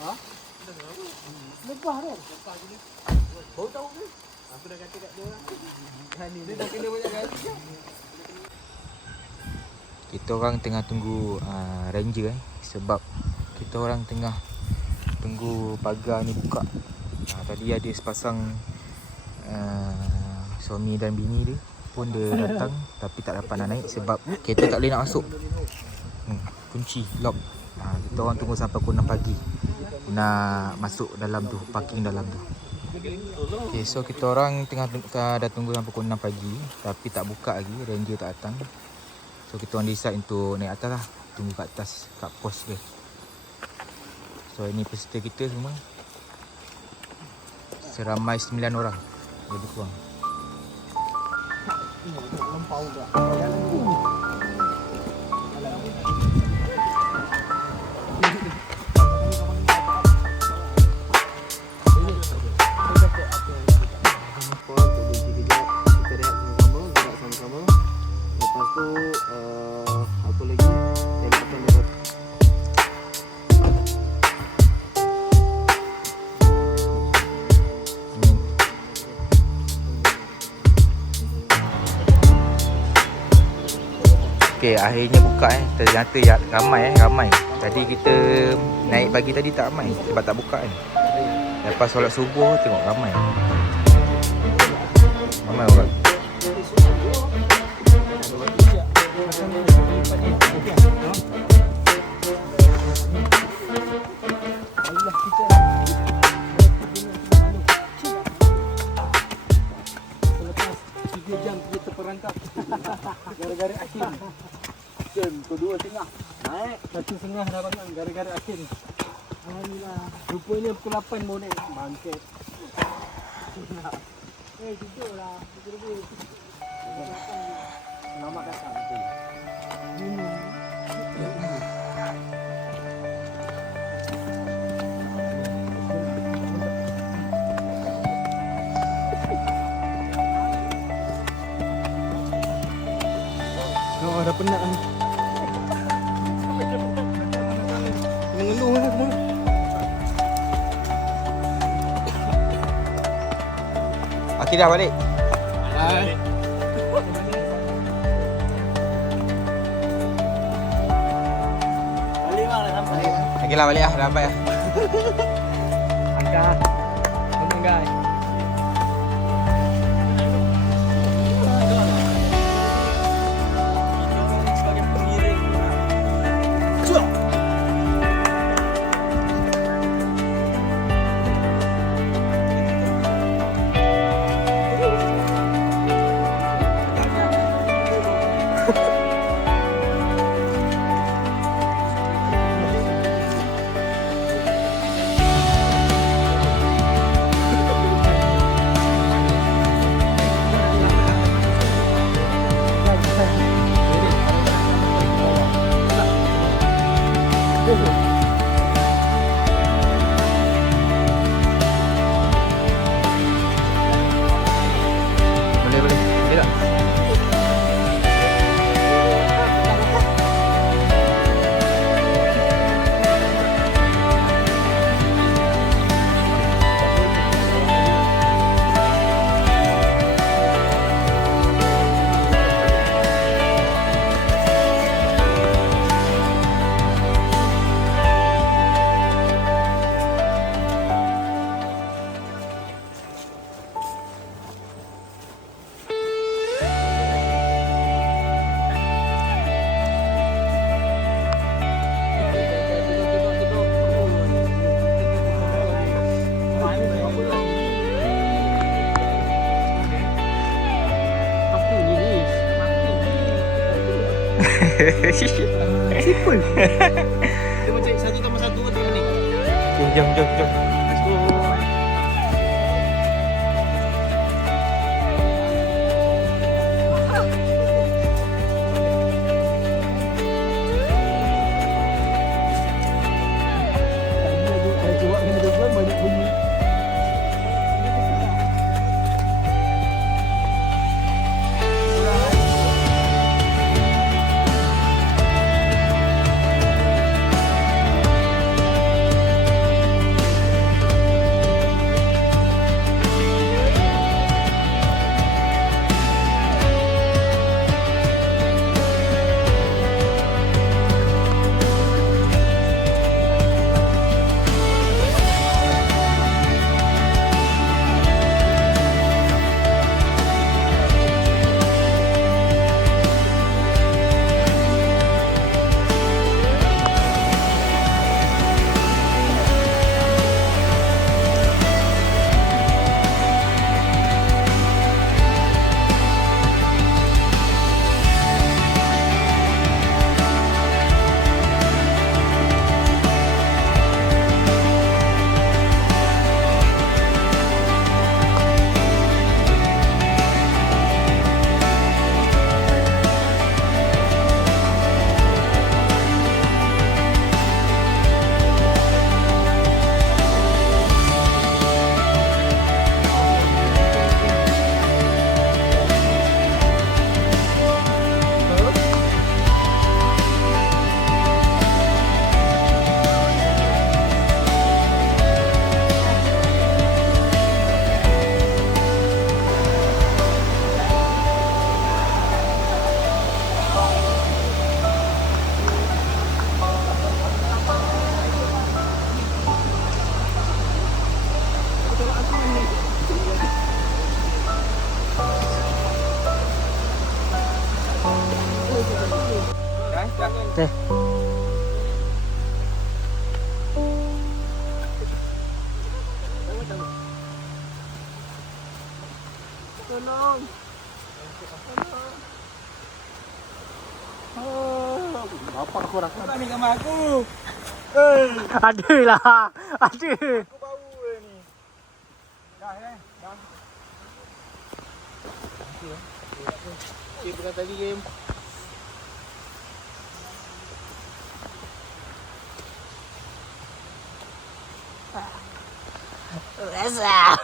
Ha? Lepas dah. Lepas je ni. Baru tahu ke? Aku dah kata kat dia orang. Dia dah kena banyak kali je. Kita orang tengah tunggu ranger sebab kita orang tengah tunggu pagar ni buka. Tadi ada sepasang suami dan bini dia pun dia datang tapi tak dapat nak naik sebab kereta tak boleh nak masuk. Kunci lock. Kita orang tunggu sampai pukul 6 pagi nak masuk dalam tu, parking dalam tu. Okay, so kita orang dah tunggu sampai pukul 6 pagi tapi tak buka lagi, ranger tak datang. So kita orang decide untuk naik atas lah, tunggu kat atas, kat pos dia. So ini peserta kita semua seramai 9 orang lebih kurang. Lempau dah. Okay, akhirnya buka ternyata ya, ramai. Tadi kita naik pagi tadi tak ramai sebab tak buka kan. Lepas solat subuh tengok ramai orang. Selepas 3 jam kita terperangkap gara-gara Akin. Jam kedua tengah naik 1.5 dah bangun gara-gara Akin. Alhamdulillah. Rupanya pukul 8 baru naik bangkit. Tidurlah. Tidur-tidur. Selamat datang. Oh, dah penat ni. Kena ngeluh lah semua. Akhir dah balik. Hai. Balik bang, dah sampai. Okey lah, balik lah, dah sampai lah. Angkat. Tenang guys. Simple. Kita macam 1+1 betul ni. Jom. Let's go. Banyak bunyi. Tolong. Oh, bapak aku rasa. Bukan ni gambar aku. Ada lah. Ada. Aku bau ni. Dah. Okay, bukan tadi game. Rasa.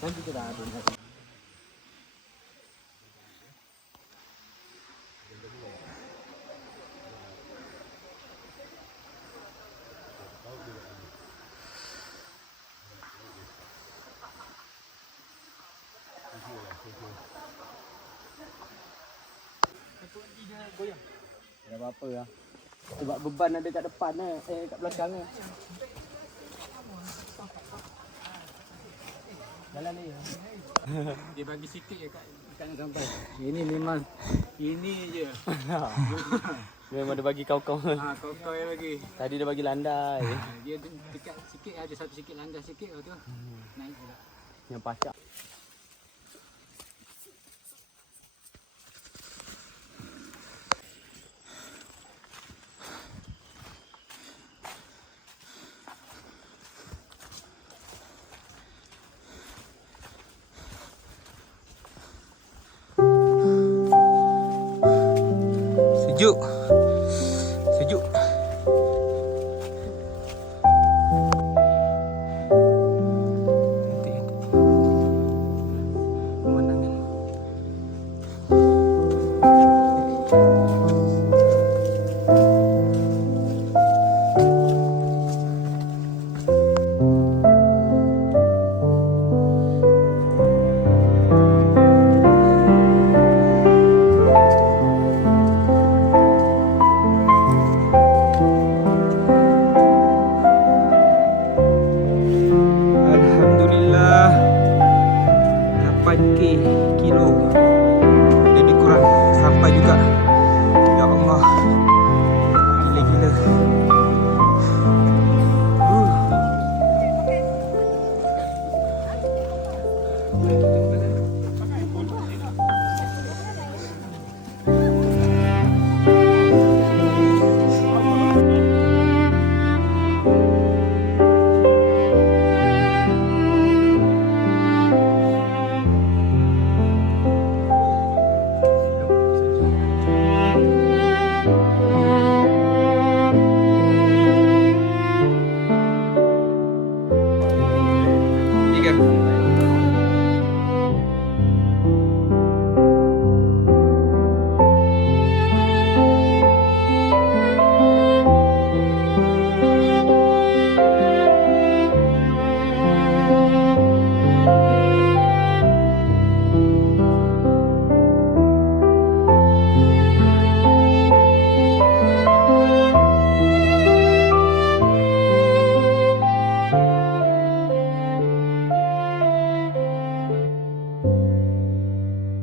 Nanti kita ada. Tak apa-apa lah. Sebab beban ada kat depan kat belakang ni. Jalan ni. Dia bagi sikit je kat nak sampai. Ini memang ini je. Memang dia bagi kau-kau. Kau-kau yang bagi. Tadi dia bagi landai. Dia dekat sikit ada satu sikit landai sikit tu. Naik pula. Yang pacak. Sejuk.